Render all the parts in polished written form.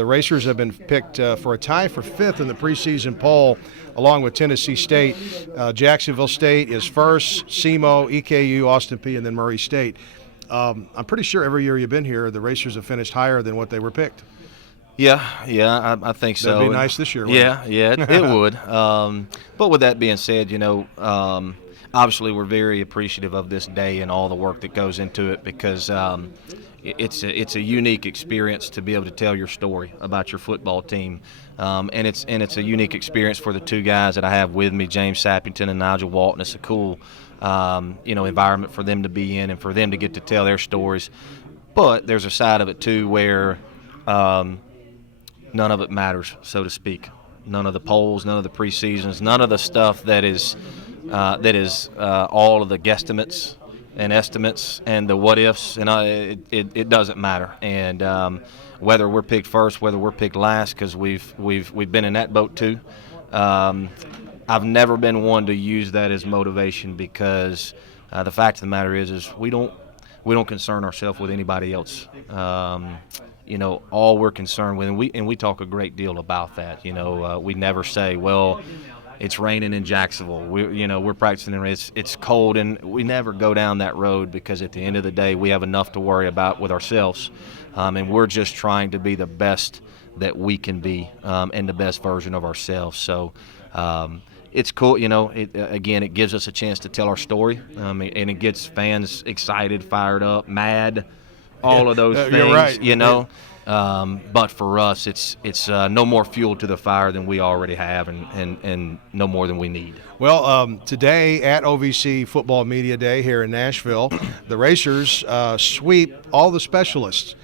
The Racers have been picked for a tie for 5th in the preseason poll, along with Tennessee State. Jacksonville State is first, SEMO, EKU, Austin Peay, and then Murray State. I'm pretty sure every year you've been here, the Racers have finished higher than what they were picked. Yeah, I think so. That'd be nice this year. Yeah, it would. But with that being said, obviously we're very appreciative of this day and all the work that goes into it, because it's a unique experience to be able to tell your story about your football team, and it's a unique experience for the two guys that I have with me, James Sappington and Nigel Walton. It's a cool environment for them to be in and for them to get to tell their stories. But there's a side of it too where none of it matters, so to speak. None of the polls, none of the preseasons, none of the stuff that is all of the guesstimates and estimates and the what ifs, and it doesn't matter. And whether we're picked first, whether we're picked last, because we've been in that boat too. I've never been one to use that as motivation, because the fact of the matter is we don't concern ourselves with anybody else. All we're concerned with, and we talk a great deal about that. We never say, well, it's raining in Jacksonville. We're practicing and it's cold, and we never go down that road, because at the end of the day, we have enough to worry about with ourselves, and we're just trying to be the best that we can be, and the best version of ourselves. So it's cool. It gives us a chance to tell our story, and it gets fans excited, fired up, mad. All of those things, you're right. But for us, it's no more fuel to the fire than we already have, and no more than we need. Well, today at OVC Football Media Day here in Nashville, the Racers sweep all the specialists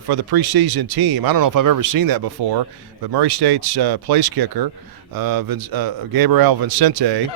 for the preseason team. I don't know if I've ever seen that before, but Murray State's place kicker, Gabriel Vincente,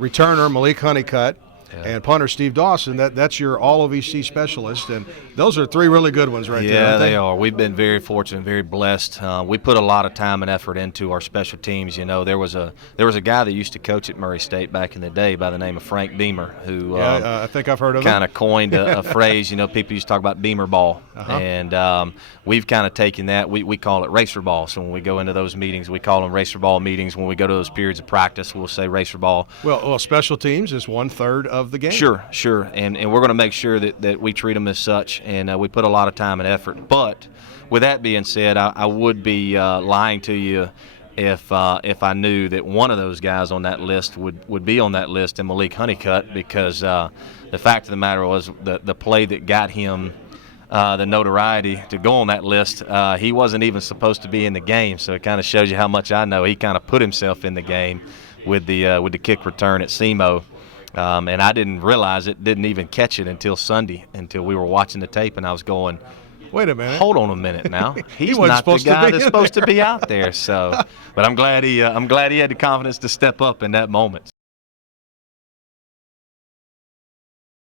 returner Malik Honeycutt, and punter Steve Dawson. That's your all OVC specialist, and those are three really good ones right there. Yeah, they are. We've been very fortunate, very blessed. We put a lot of time and effort into our special teams. There was a guy that used to coach at Murray State back in the day by the name of Frank Beamer, who I think I've heard of him. Kind of coined a phrase. People used to talk about Beamer ball, and we've kind of taken that. We call it racer ball. So when we go into those meetings, we call them racer ball meetings. When we go to those periods of practice, we'll say racer ball. Well, special teams is 1/3 of the game. Sure, and we're going to make sure that we treat them as such, and we put a lot of time and effort. But with that being said, I would be lying to you if I knew that one of those guys on that list would be on that list, and Malik Honeycutt, because the fact of the matter was the play that got him the notoriety to go on that list, he wasn't even supposed to be in the game. So it kind of shows you how much I know. He kind of put himself in the game with the kick return at SEMO. And I didn't realize it, didn't even catch it until Sunday, until we were watching the tape, and I was going, wait a minute. Hold on a minute now. He's not the guy that's supposed to be out there. So, but I'm glad he had the confidence to step up in that moment.